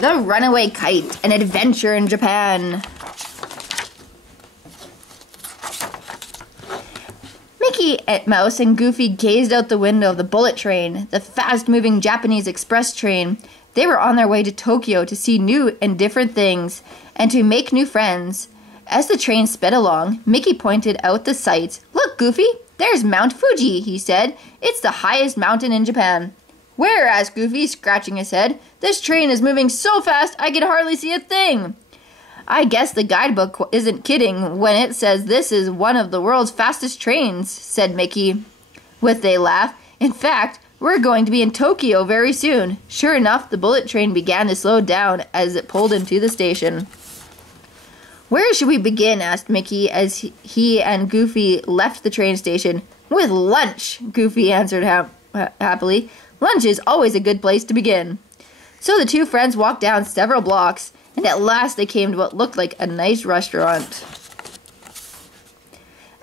The Runaway Kite, an adventure in Japan. Mickey, Mouse, and Goofy gazed out the window of the bullet train, the fast-moving Japanese express train. They were on their way to Tokyo to see new and different things, and to make new friends. As the train sped along, Mickey pointed out the sights. "Look, Goofy, there's Mount Fuji," he said. "It's the highest mountain in Japan." "Where?" asked Goofy, scratching his head. "This train is moving so fast I can hardly see a thing." "I guess the guidebook isn't kidding when it says this is one of the world's fastest trains," said Mickey, with a laugh. "In fact, we're going to be in Tokyo very soon." Sure enough, the bullet train began to slow down as it pulled into the station. "Where should we begin?" asked Mickey as he and Goofy left the train station. "With lunch," Goofy answered happily. "Lunch is always a good place to begin." So the two friends walked down several blocks, and at last they came to what looked like a nice restaurant.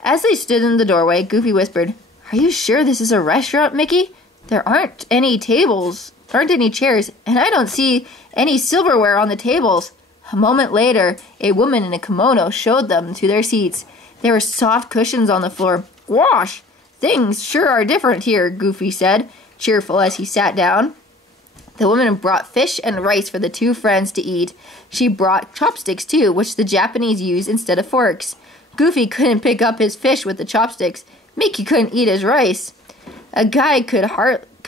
As they stood in the doorway, Goofy whispered, "Are you sure this is a restaurant, Mickey? There aren't any chairs, and I don't see any silverware on the tables." A moment later, a woman in a kimono showed them to their seats. There were soft cushions on the floor. "Gosh, things sure are different here," Goofy said, cheerful as he sat down. The woman brought fish and rice for the two friends to eat. She brought chopsticks, too, which the Japanese use instead of forks. Goofy couldn't pick up his fish with the chopsticks. Mickey couldn't eat his rice. "A guy could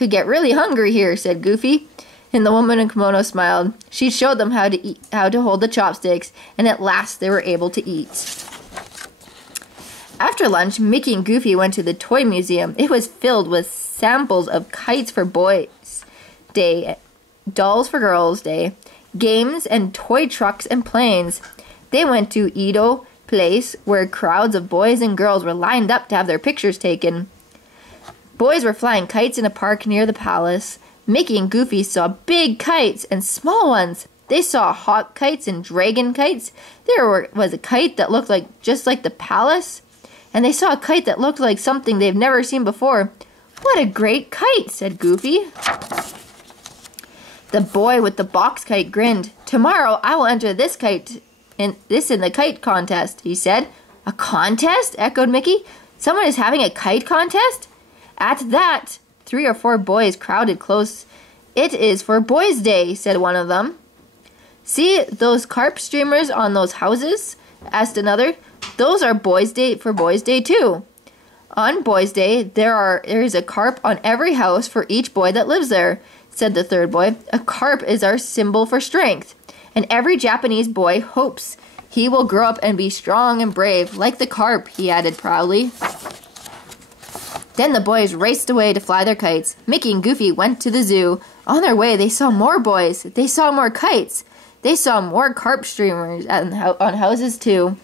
get really hungry here," said Goofy. And the woman in kimono smiled. She showed them how to hold the chopsticks, and at last they were able to eat. After lunch, Mickey and Goofy went to the toy museum. It was filled with samples of kites for boys' day, dolls for girls' day, games, and toy trucks and planes. They went to Edo Place, where crowds of boys and girls were lined up to have their pictures taken. Boys were flying kites in a park near the palace. Mickey and Goofy saw big kites and small ones. They saw hawk kites and dragon kites. There was a kite that looked just like the palace. And they saw a kite that looked like something they've never seen before. "What a great kite," said Goofy. The boy with the box kite grinned. "Tomorrow I will enter this in the kite contest," he said. "A contest?" echoed Mickey. "Someone is having a kite contest?" At that, 3 or 4 boys crowded close. "It is for Boys' Day," said one of them. "See those carp streamers on those houses?" asked another. "Those are Boys' Day for Boys' Day too. On Boys' Day, there is a carp on every house for each boy that lives there," said the third boy. "A carp is our symbol for strength, and every Japanese boy hopes he will grow up and be strong and brave, like the carp," he added proudly. Then the boys raced away to fly their kites. Mickey and Goofy went to the zoo. On their way, they saw more boys. They saw more kites. They saw more carp streamers on houses too.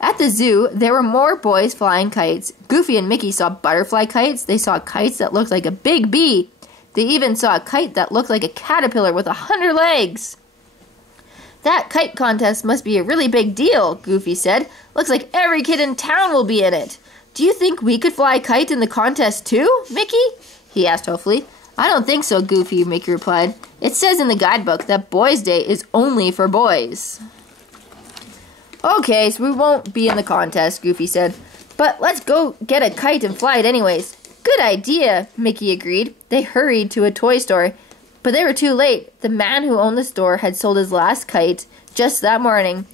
At the zoo, there were more boys flying kites. Goofy and Mickey saw butterfly kites. They saw kites that looked like a big bee. They even saw a kite that looked like a caterpillar with 100 legs. "That kite contest must be a really big deal," Goofy said. "Looks like every kid in town will be in it. Do you think we could fly a kite in the contest too, Mickey?" he asked hopefully. "I don't think so, Goofy," Mickey replied. "It says in the guidebook that Boys' Day is only for boys." "Okay, so we won't be in the contest," Goofy said. "But let's go get a kite and fly it anyways." "Good idea," Mickey agreed. They hurried to a toy store, but they were too late. The man who owned the store had sold his last kite just that morning.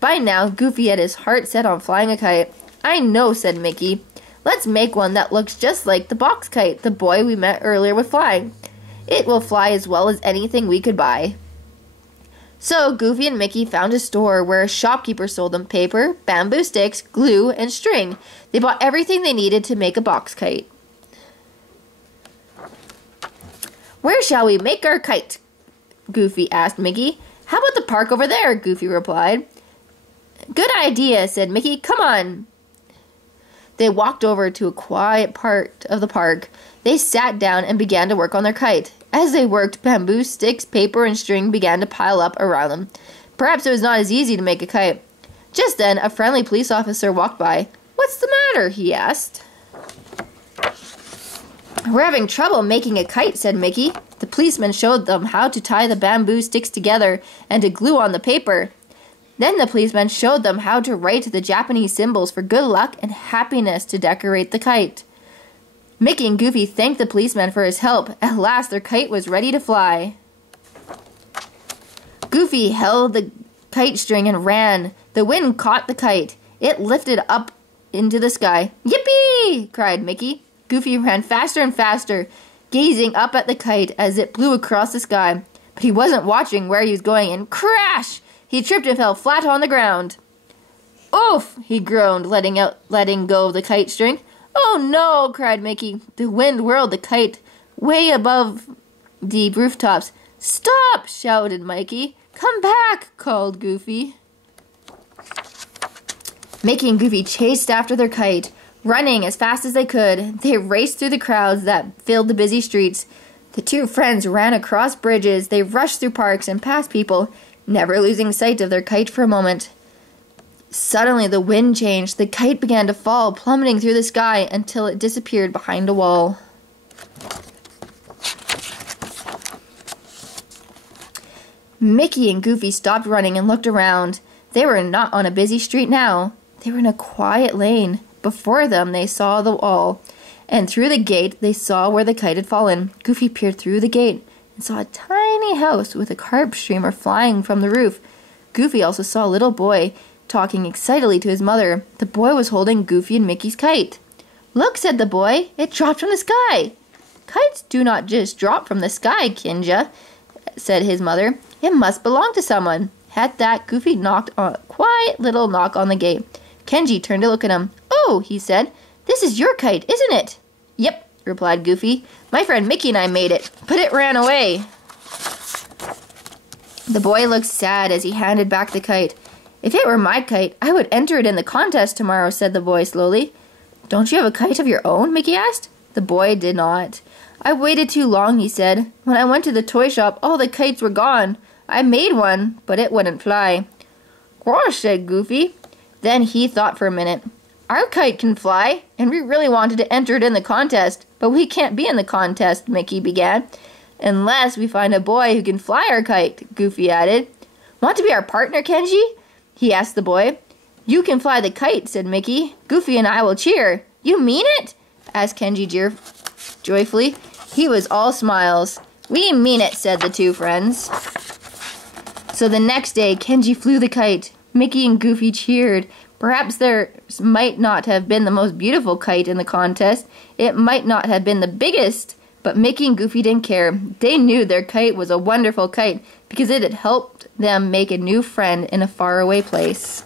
By now, Goofy had his heart set on flying a kite. "I know," said Mickey. "Let's make one that looks just like the box kite the boy we met earlier was flying. It will fly as well as anything we could buy." So Goofy and Mickey found a store where a shopkeeper sold them paper, bamboo sticks, glue, and string. They bought everything they needed to make a box kite. "Where shall we make our kite?" Goofy asked Mickey. "How about the park over there?" Goofy replied. "Good idea," said Mickey. "Come on." They walked over to a quiet part of the park. They sat down and began to work on their kite. As they worked, bamboo sticks, paper, and string began to pile up around them. Perhaps it was not as easy to make a kite. Just then, a friendly police officer walked by. "What's the matter?" he asked. "We're having trouble making a kite," said Mickey. The policeman showed them how to tie the bamboo sticks together and to glue on the paper. Then the policeman showed them how to write the Japanese symbols for good luck and happiness to decorate the kite. Mickey and Goofy thanked the policeman for his help. At last their kite was ready to fly. Goofy held the kite string and ran. The wind caught the kite. It lifted up into the sky. "Yippee!" cried Mickey. Goofy ran faster and faster, gazing up at the kite as it flew across the sky. But he wasn't watching where he was going, and crash! He tripped and fell flat on the ground. "Oof!" he groaned, letting go of the kite string. "Oh no!" cried Mickey. The wind whirled the kite way above the rooftops. "Stop!" shouted Mickey. "Come back!" called Goofy. Mickey and Goofy chased after their kite, running as fast as they could. They raced through the crowds that filled the busy streets. The two friends ran across bridges. They rushed through parks and past people, never losing sight of their kite for a moment. Suddenly the wind changed. The kite began to fall, plummeting through the sky until it disappeared behind a wall. Mickey and Goofy stopped running and looked around. They were not on a busy street now. They were in a quiet lane. Before them they saw the wall, and through the gate they saw where the kite had fallen. Goofy peered through the gate and saw a tiny house with a carp streamer flying from the roof. Goofy also saw a little boy talking excitedly to his mother. The boy was holding Goofy and Mickey's kite. "Look," said the boy, "it dropped from the sky." "Kites do not just drop from the sky, Kinja," said his mother. "It must belong to someone." At that, Goofy knocked on a quiet little knock on the gate. Kenji turned to look at him. "Oh," he said, "this is your kite, isn't it?" "Yep," replied Goofy. "My friend Mickey and I made it, but it ran away." The boy looked sad as he handed back the kite. "If it were my kite, I would enter it in the contest tomorrow," said the boy slowly. "Don't you have a kite of your own?" Mickey asked. The boy did not. "I waited too long," he said. "When I went to the toy shop, all the kites were gone. I made one, but it wouldn't fly." "Gosh," said Goofy. Then he thought for a minute. "Our kite can fly, and we really wanted to enter it in the contest, but we can't be in the contest," Mickey began. "Unless we find a boy who can fly our kite," Goofy added. "Want to be our partner, Kenji?" he asked the boy. "You can fly the kite," said Mickey. "Goofy and I will cheer." "You mean it?" asked Kenji joyfully. He was all smiles. "We mean it," said the two friends. So the next day, Kenji flew the kite. Mickey and Goofy cheered. Perhaps theirs might not have been the most beautiful kite in the contest. It might not have been the biggest, but Mickey and Goofy didn't care. They knew their kite was a wonderful kite because it had helped them make a new friend in a faraway place.